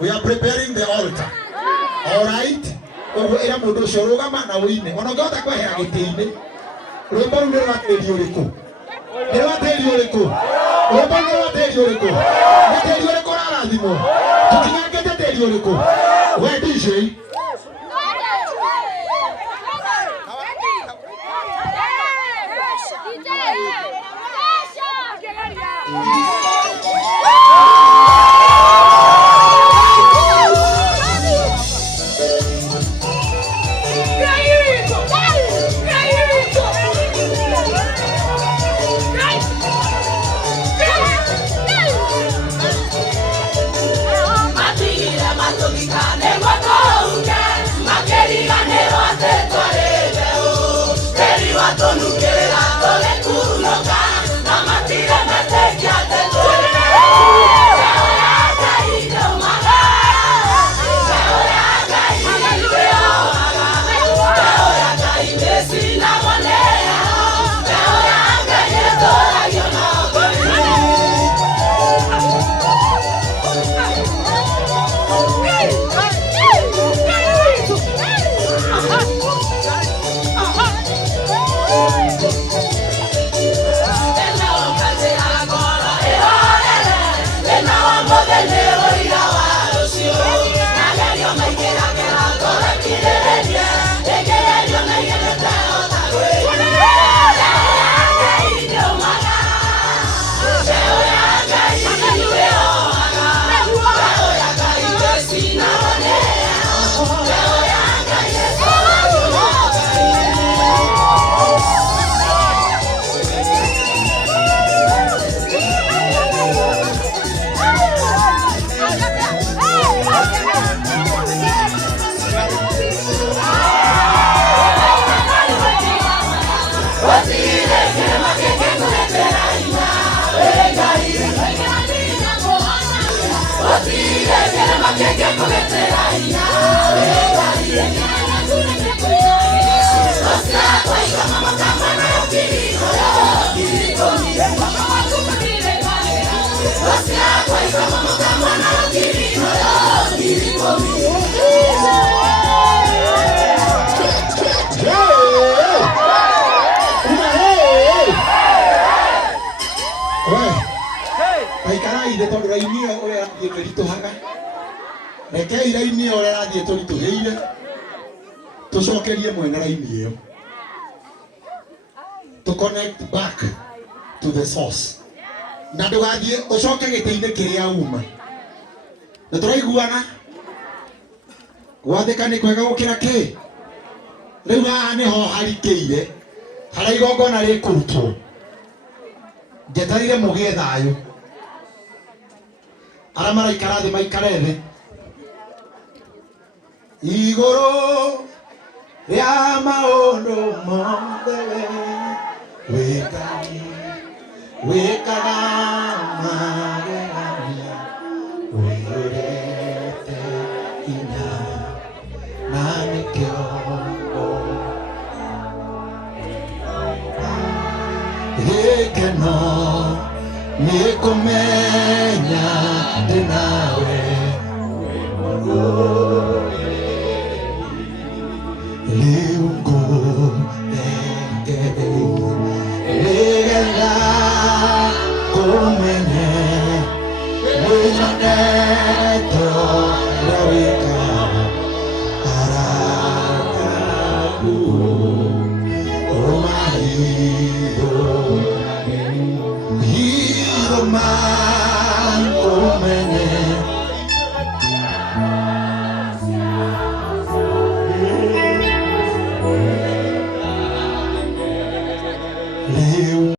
We are preparing the altar. All right? Era mundu shoroga mana uine. Onogota kwa hea gitini. Rwimbo rume rwateri uriku. Ni rwateri uriku. Rwimbo ni rwateri uriku. Ni teri uriku rarathimo. Tukinyangete teri uriku. We DJ. Aikara ire tondu raini uria athie kirituhaga rekei raini uria athie turituheire tucokerie mwene raini iyo to connect back to the source na ndugathie ucoke gitiini kiria uma na turaiguana gwathika ni kwega gukira ki riu haha niho harikiire haria igongona rikurutwo njeterire mugie thayu aria maraikara thi maikare thi iguru ria maundu mothe wikaga magegania wiyurite hinya na nikio gikeno ni kumenya ndi nawe riu nigetha kumenye wĩnyonete ũrĩa wĩkaga harakagu hitho makumenye